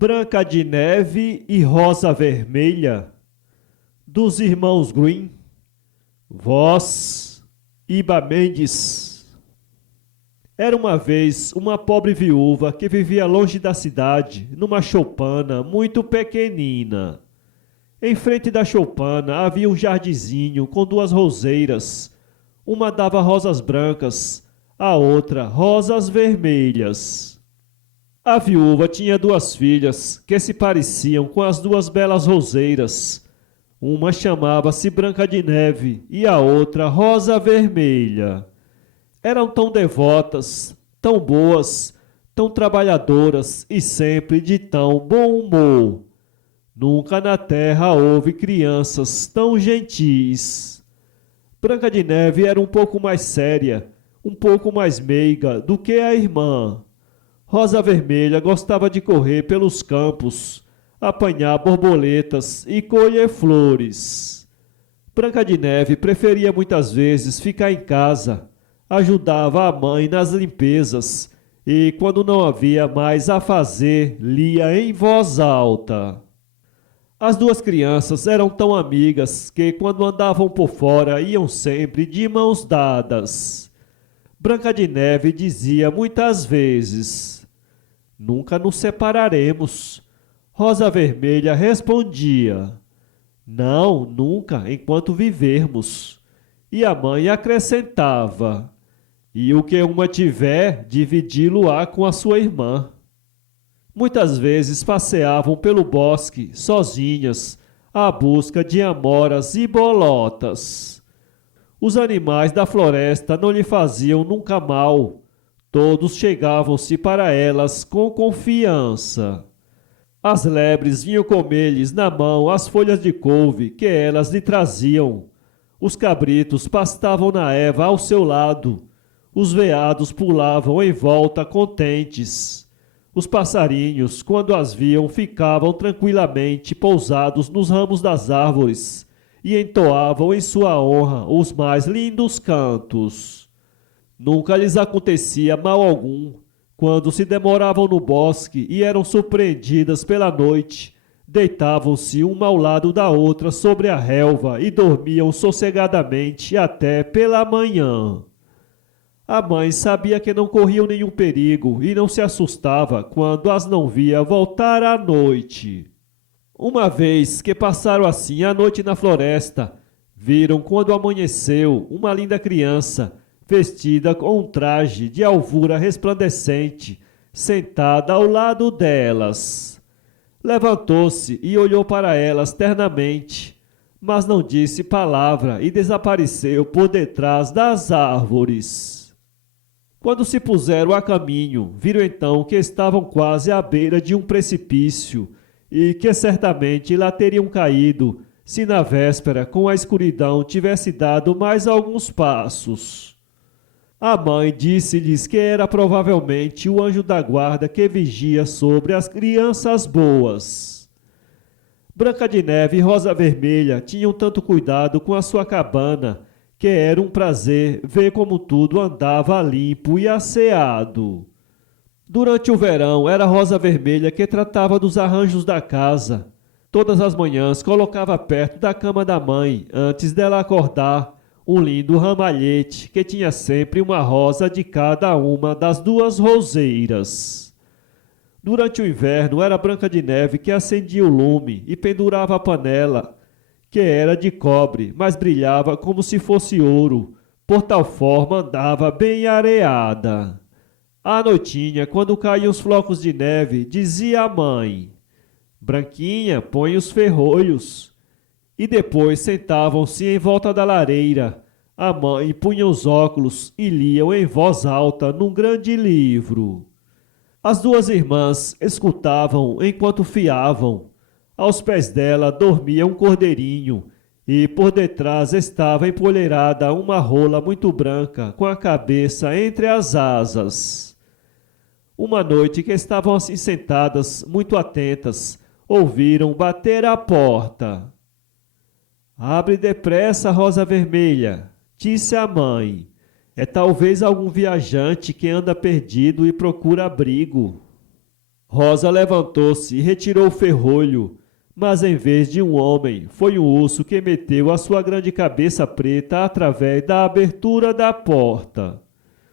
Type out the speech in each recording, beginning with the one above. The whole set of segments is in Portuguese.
Branca de Neve e Rosa Vermelha, dos irmãos Grimm, voz Iba Mendes. Era uma vez uma pobre viúva que vivia longe da cidade, numa choupana muito pequenina. Em frente da choupana havia um jardinzinho com duas roseiras. Uma dava rosas brancas, a outra rosas vermelhas. A viúva tinha duas filhas que se pareciam com as duas belas roseiras. Uma chamava-se Branca de Neve e a outra Rosa Vermelha. Eram tão devotas, tão boas, tão trabalhadoras e sempre de tão bom humor. Nunca na terra houve crianças tão gentis. Branca de Neve era um pouco mais séria, um pouco mais meiga do que a irmã. Rosa Vermelha gostava de correr pelos campos, apanhar borboletas e colher flores. Branca de Neve preferia muitas vezes ficar em casa, ajudava a mãe nas limpezas e, quando não havia mais a fazer, lia em voz alta. As duas crianças eram tão amigas que, quando andavam por fora, iam sempre de mãos dadas. Branca de Neve dizia muitas vezes: "Nunca nos separaremos." Rosa Vermelha respondia: "Não, nunca, enquanto vivermos." E a mãe acrescentava: "E o que uma tiver, dividi-lo-á com a sua irmã." Muitas vezes passeavam pelo bosque, sozinhas, à busca de amoras e bolotas. Os animais da floresta não lhe faziam nunca mal. Todos chegavam-se para elas com confiança. As lebres vinham comer-lhes na mão as folhas de couve que elas lhe traziam. Os cabritos pastavam na erva ao seu lado. Os veados pulavam em volta contentes. Os passarinhos, quando as viam, ficavam tranquilamente pousados nos ramos das árvores e entoavam em sua honra os mais lindos cantos. Nunca lhes acontecia mal algum. Quando se demoravam no bosque e eram surpreendidas pela noite, deitavam-se uma ao lado da outra sobre a relva e dormiam sossegadamente até pela manhã. A mãe sabia que não corriam nenhum perigo e não se assustava quando as não via voltar à noite. Uma vez que passaram assim a noite na floresta, viram, quando amanheceu, uma linda criança, vestida com um traje de alvura resplandecente, sentada ao lado delas. Levantou-se e olhou para elas ternamente, mas não disse palavra e desapareceu por detrás das árvores. Quando se puseram a caminho, viram então que estavam quase à beira de um precipício e que certamente lá teriam caído se na véspera, com a escuridão, tivesse dado mais alguns passos. A mãe disse-lhes que era provavelmente o anjo da guarda que vigia sobre as crianças boas. Branca de Neve e Rosa Vermelha tinham tanto cuidado com a sua cabana que era um prazer ver como tudo andava limpo e asseado. Durante o verão, era Rosa Vermelha que tratava dos arranjos da casa. Todas as manhãs colocava perto da cama da mãe, antes dela acordar, um lindo ramalhete que tinha sempre uma rosa de cada uma das duas roseiras. Durante o inverno, era Branca de Neve que acendia o lume e pendurava a panela, que era de cobre, mas brilhava como se fosse ouro, por tal forma andava bem areada. À noitinha, quando caíam os flocos de neve, dizia a mãe: "Branquinha, põe os ferrolhos." E depois sentavam-se em volta da lareira. A mãe punha os óculos e liam em voz alta num grande livro. As duas irmãs escutavam enquanto fiavam. Aos pés dela dormia um cordeirinho e por detrás estava empoleirada uma rola muito branca com a cabeça entre as asas. Uma noite que estavam assim sentadas, muito atentas, ouviram bater à porta. "Abre depressa, Rosa Vermelha," disse a mãe. "É talvez algum viajante que anda perdido e procura abrigo." Rosa levantou-se e retirou o ferrolho, mas em vez de um homem, foi um urso que meteu a sua grande cabeça preta através da abertura da porta.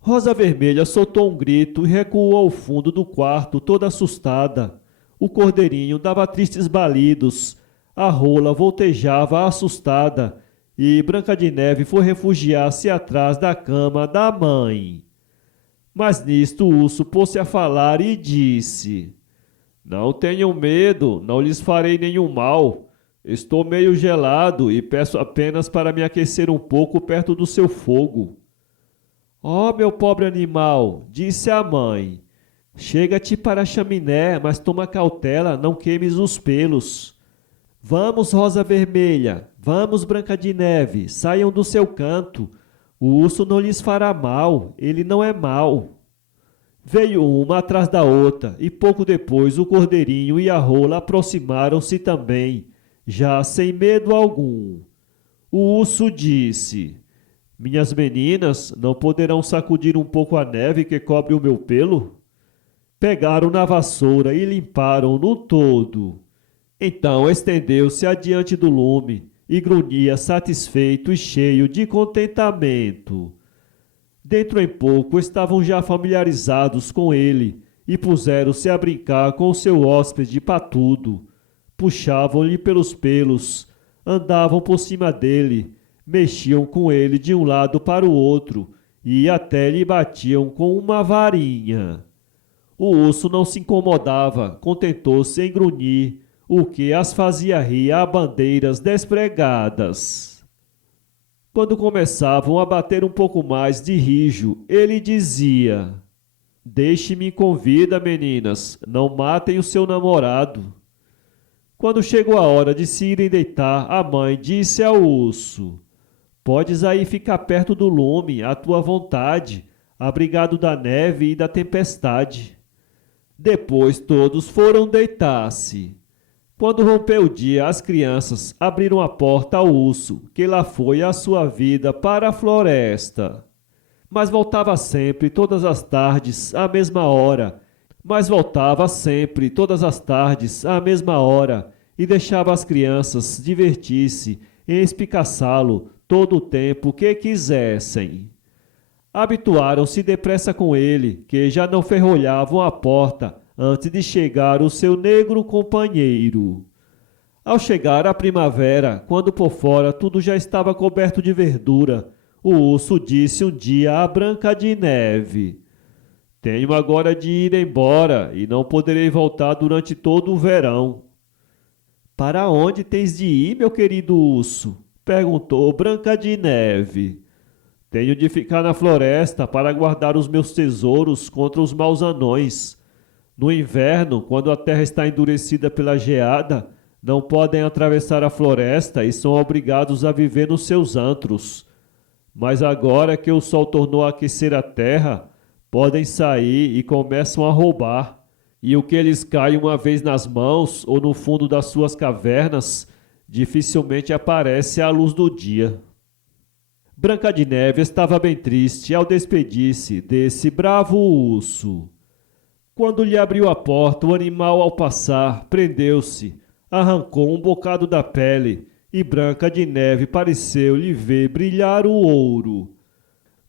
Rosa Vermelha soltou um grito e recuou ao fundo do quarto, toda assustada. O cordeirinho dava tristes balidos, a rola voltejava assustada e Branca de Neve foi refugiar-se atrás da cama da mãe. Mas nisto o urso pôs-se a falar e disse: Não tenham medo, não lhes farei nenhum mal. Estou meio gelado e peço apenas para me aquecer um pouco perto do seu fogo. Oh, meu pobre animal, disse a mãe, chega-te para a chaminé, mas toma cautela, não queimes os pelos. Vamos, Rosa Vermelha, vamos, Branca de Neve, saiam do seu canto. O urso não lhes fará mal, ele não é mau. Veio uma atrás da outra, e pouco depois o cordeirinho e a rola aproximaram-se também, já sem medo algum. O urso disse: Minhas meninas, não poderão sacudir um pouco a neve que cobre o meu pelo? Pegaram na vassoura e limparam-no todo. Então estendeu-se adiante do lume e grunhia satisfeito e cheio de contentamento. Dentro em pouco estavam já familiarizados com ele e puseram-se a brincar com seu hóspede patudo. Puxavam-lhe pelos pelos, andavam por cima dele, mexiam com ele de um lado para o outro e até lhe batiam com uma varinha. O urso não se incomodava, contentou-se em grunhir, o que as fazia rir a bandeiras despregadas. Quando começavam a bater um pouco mais de rijo, ele dizia: Deixe-me com vida, meninas, não matem o seu namorado. Quando chegou a hora de se irem deitar, a mãe disse ao urso: Podes aí ficar perto do lume, à tua vontade, abrigado da neve e da tempestade. Depois todos foram deitar-se. Quando rompeu o dia, as crianças abriram a porta ao urso, que lá foi a sua vida para a floresta. Mas voltava sempre, todas as tardes, à mesma hora. E deixava as crianças divertir-se em espicaçá-lo todo o tempo que quisessem. Habituaram-se depressa com ele, que já não ferrolhavam a porta antes de chegar o seu negro companheiro. Ao chegar a primavera, quando por fora tudo já estava coberto de verdura, o urso disse um dia à Branca de Neve: Tenho agora de ir embora e não poderei voltar durante todo o verão. Para onde tens de ir, meu querido urso? Perguntou Branca de Neve. Tenho de ficar na floresta para guardar os meus tesouros contra os maus anões. No inverno, quando a terra está endurecida pela geada, não podem atravessar a floresta e são obrigados a viver nos seus antros. Mas agora que o sol tornou a aquecer a terra, podem sair e começam a roubar. E o que lhes cai uma vez nas mãos ou no fundo das suas cavernas, dificilmente aparece à luz do dia. Branca de Neve estava bem triste ao despedir-se desse bravo urso. Quando lhe abriu a porta, o animal, ao passar, prendeu-se, arrancou um bocado da pele e Branca de Neve pareceu-lhe ver brilhar o ouro.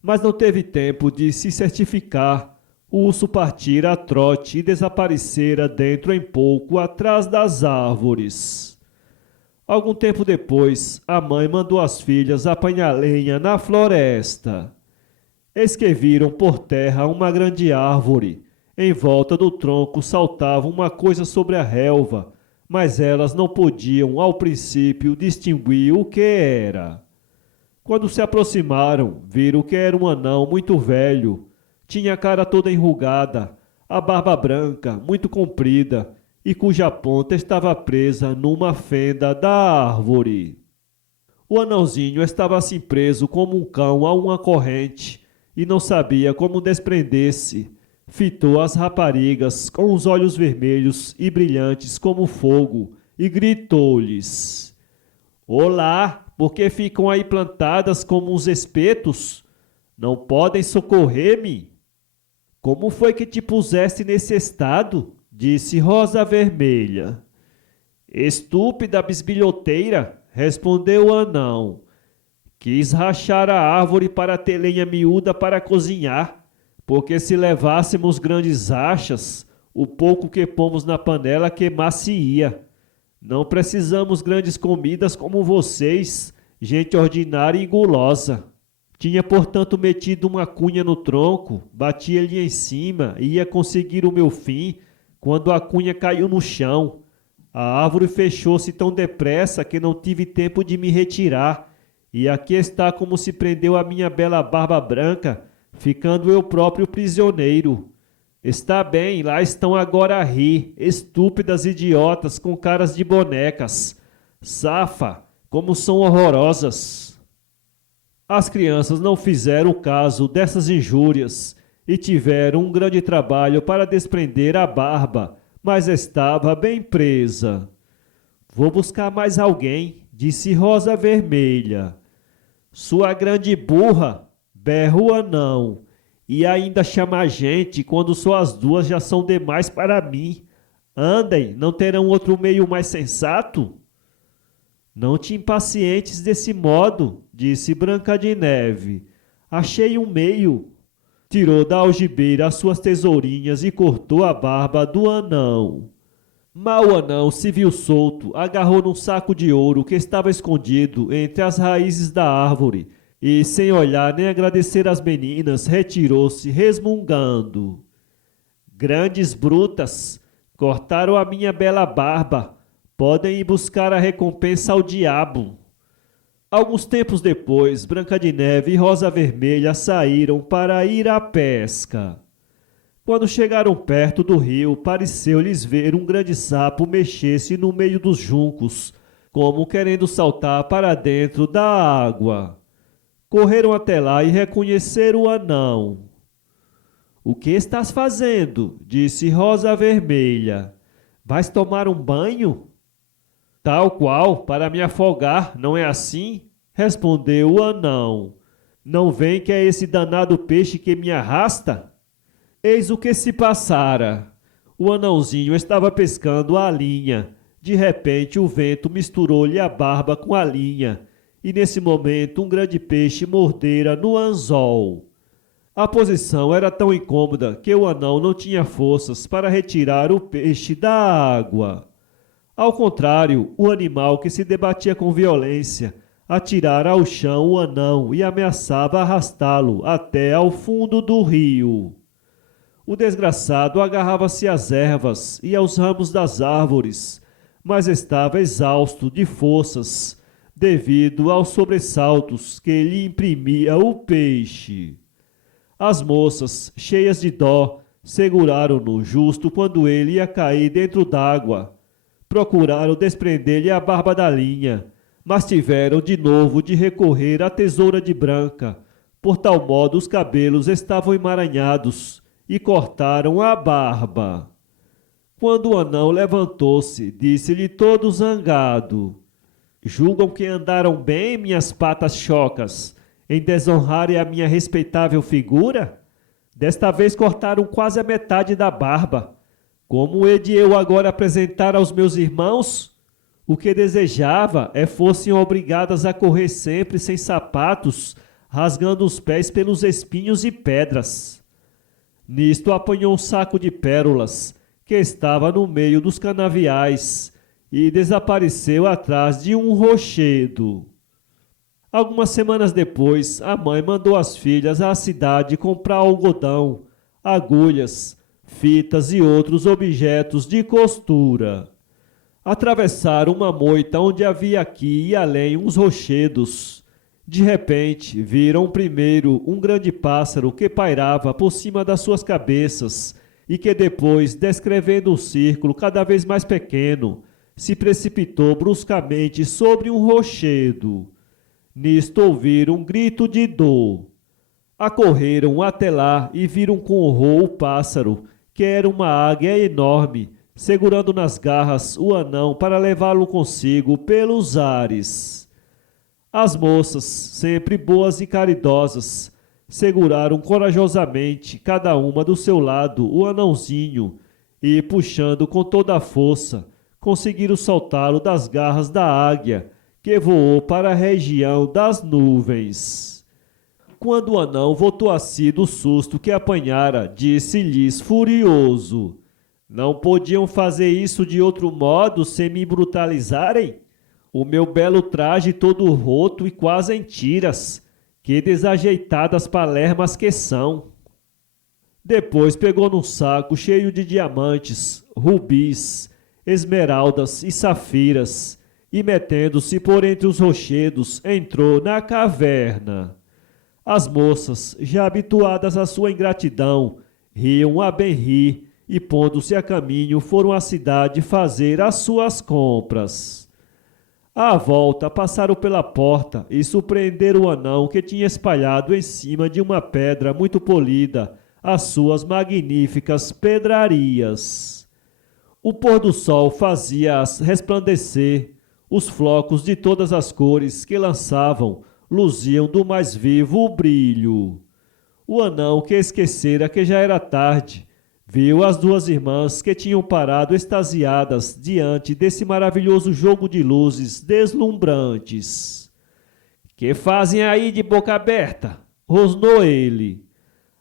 Mas não teve tempo de se certificar. O urso partira a trote e desaparecera dentro em pouco atrás das árvores. Algum tempo depois, a mãe mandou as filhas apanhar lenha na floresta. Eis que viram por terra uma grande árvore. Em volta do tronco saltava uma coisa sobre a relva, mas elas não podiam, ao princípio, distinguir o que era. Quando se aproximaram, viram que era um anão muito velho. Tinha a cara toda enrugada, a barba branca, muito comprida, e cuja ponta estava presa numa fenda da árvore. O anãozinho estava assim preso como um cão a uma corrente, e não sabia como desprender-se. Fitou as raparigas com os olhos vermelhos e brilhantes como fogo e gritou-lhes: Olá, por que ficam aí plantadas como uns espetos? Não podem socorrer-me? Como foi que te puseste nesse estado? disse Rosa Vermelha. Estúpida bisbilhoteira, respondeu o anão. Quis rachar a árvore para ter lenha miúda para cozinhar, porque se levássemos grandes achas, o pouco que pomos na panela queimar-se-ia. Não precisamos grandes comidas como vocês, gente ordinária e gulosa. Tinha, portanto, metido uma cunha no tronco, bati-lhe em cima e ia conseguir o meu fim, quando a cunha caiu no chão. A árvore fechou-se tão depressa que não tive tempo de me retirar, e aqui está como se prendeu a minha bela barba branca, ficando eu próprio prisioneiro. Está bem, lá estão agora a rir, estúpidas idiotas com caras de bonecas. Safa, como são horrorosas! As crianças não fizeram caso dessas injúrias e tiveram um grande trabalho para desprender a barba, mas estava bem presa. Vou buscar mais alguém, disse Rosa Vermelha. Sua grande burra, berra o anão. E ainda chama a gente quando só as duas já são demais para mim. Andem, não terão outro meio mais sensato? Não te impacientes desse modo, disse Branca de Neve. Achei um meio. Tirou da algibeira as suas tesourinhas e cortou a barba do anão. Mal o anão se viu solto, agarrou num saco de ouro que estava escondido entre as raízes da árvore e, sem olhar nem agradecer às meninas, retirou-se resmungando. Grandes brutas, cortaram a minha bela barba, podem ir buscar a recompensa ao diabo. Alguns tempos depois, Branca de Neve e Rosa Vermelha saíram para ir à pesca. Quando chegaram perto do rio, pareceu-lhes ver um grande sapo mexer-se no meio dos juncos, como querendo saltar para dentro da água. Correram até lá e reconheceram o anão. O que estás fazendo? Disse Rosa Vermelha. Vais tomar um banho? Tal qual, para me afogar, não é assim? Respondeu o anão. Não vem que é esse danado peixe que me arrasta? Eis o que se passara. O anãozinho estava pescando a linha. De repente o vento misturou-lhe a barba com a linha, e nesse momento um grande peixe mordera no anzol. A posição era tão incômoda que o anão não tinha forças para retirar o peixe da água. Ao contrário, o animal, que se debatia com violência, atirara ao chão o anão e ameaçava arrastá-lo até ao fundo do rio. O desgraçado agarrava-se às ervas e aos ramos das árvores, mas estava exausto de forças, devido aos sobressaltos que lhe imprimia o peixe. As moças, cheias de dó, seguraram-no justo quando ele ia cair dentro d'água. Procuraram desprender-lhe a barba da linha, mas tiveram de novo de recorrer à tesoura de Branca. Por tal modo os cabelos estavam emaranhados e cortaram a barba. Quando o anão levantou-se, disse-lhe todo zangado: julgam que andaram bem, minhas patas chocas, em desonrarem a minha respeitável figura? Desta vez cortaram quase a metade da barba. Como hei de eu agora apresentar aos meus irmãos? O que desejava é fossem obrigadas a correr sempre sem sapatos, rasgando os pés pelos espinhos e pedras. Nisto apanhou um saco de pérolas, que estava no meio dos canaviais, e desapareceu atrás de um rochedo. Algumas semanas depois, a mãe mandou as filhas à cidade comprar algodão, agulhas, fitas e outros objetos de costura. Atravessaram uma moita onde havia aqui e além uns rochedos. De repente, viram primeiro um grande pássaro que pairava por cima das suas cabeças e que depois, descrevendo um círculo cada vez mais pequeno, se precipitou bruscamente sobre um rochedo. Nisto ouviram um grito de dor. Acorreram até lá e viram com horror o pássaro, que era uma águia enorme, segurando nas garras o anão para levá-lo consigo pelos ares. As moças, sempre boas e caridosas, seguraram corajosamente, cada uma do seu lado, o anãozinho, e, puxando com toda a força, conseguiram soltá-lo das garras da águia, que voou para a região das nuvens. Quando o anão voltou a si do susto que apanhara, disse-lhes furioso: Não podiam fazer isso de outro modo sem me brutalizarem? O meu belo traje todo roto e quase em tiras, que desajeitadas palermas que são. Depois pegou num saco cheio de diamantes, rubis, esmeraldas e safiras, e metendo-se por entre os rochedos, entrou na caverna. As moças, já habituadas à sua ingratidão, riam a bem rir e, pondo-se a caminho, foram à cidade fazer as suas compras. À volta, passaram pela porta e surpreenderam o anão que tinha espalhado em cima de uma pedra muito polida as suas magníficas pedrarias. O pôr do sol fazia-as resplandecer, os flocos de todas as cores que lançavam luziam do mais vivo brilho. O anão, que esquecera que já era tarde, viu as duas irmãs que tinham parado extasiadas diante desse maravilhoso jogo de luzes deslumbrantes. — Que fazem aí de boca aberta? — rosnou ele.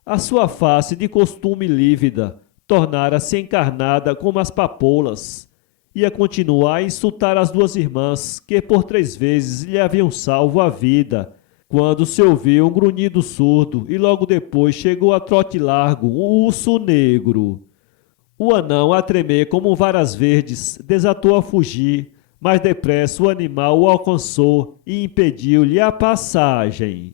A sua face, de costume lívida, tornara-se encarnada como as papoulas. Ia continuar a insultar as duas irmãs, que por 3 vezes lhe haviam salvo a vida, quando se ouviu um grunhido surdo e logo depois chegou a trote largo um urso negro. O anão, a tremer como varas verdes, desatou a fugir, mas depressa o animal o alcançou e impediu-lhe a passagem.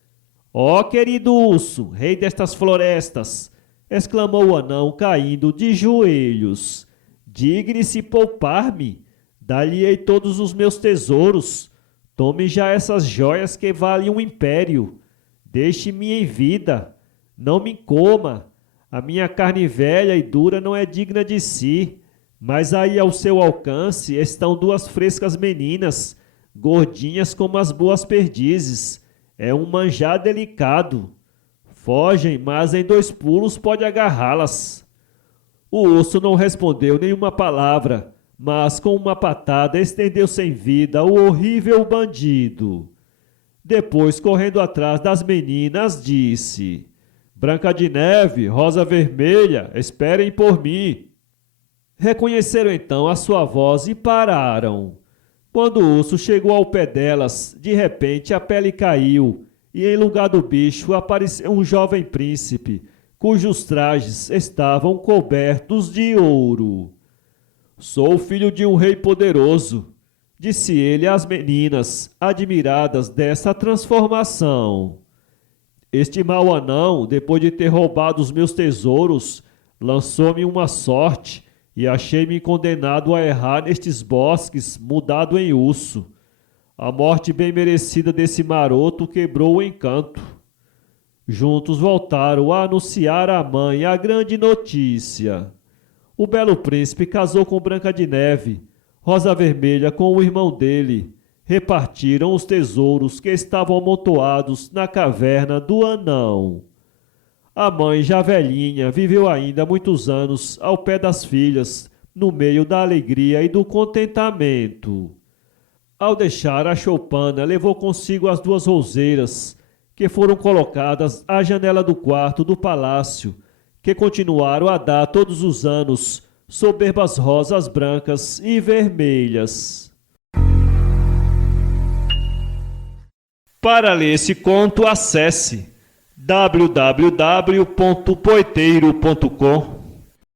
— Ó querido urso, rei destas florestas! — exclamou o anão, caindo de joelhos. — Digne-se poupar-me, dá-lhe-ei todos os meus tesouros. Tome já essas joias que valem um império. Deixe-me em vida, não me coma. A minha carne velha e dura não é digna de si, mas aí ao seu alcance estão 2 frescas meninas, gordinhas como as boas perdizes. É um manjar delicado. Fogem, mas em 2 pulos pode agarrá-las. O urso não respondeu nenhuma palavra, mas com uma patada estendeu sem vida o horrível bandido. Depois, correndo atrás das meninas, disse: Branca de Neve, Rosa Vermelha, esperem por mim. Reconheceram então a sua voz e pararam. Quando o urso chegou ao pé delas, de repente a pele caiu, e em lugar do bicho apareceu um jovem príncipe, cujos trajes estavam cobertos de ouro. Sou filho de um rei poderoso, disse ele às meninas, admiradas dessa transformação. Este mau anão, depois de ter roubado os meus tesouros, lançou-me uma sorte e achei-me condenado a errar nestes bosques, mudado em urso. A morte bem merecida desse maroto quebrou o encanto. Juntos voltaram a anunciar à mãe a grande notícia. O belo príncipe casou com Branca de Neve, Rosa Vermelha com o irmão dele. Repartiram os tesouros que estavam amontoados na caverna do anão. A mãe, já velhinha, viveu ainda muitos anos ao pé das filhas, no meio da alegria e do contentamento. Ao deixar a choupana, levou consigo as 2 rouseiras, que foram colocadas à janela do quarto do palácio, que continuaram a dar todos os anos soberbas rosas brancas e vermelhas. Para ler esse conto, acesse www.poeteiro.com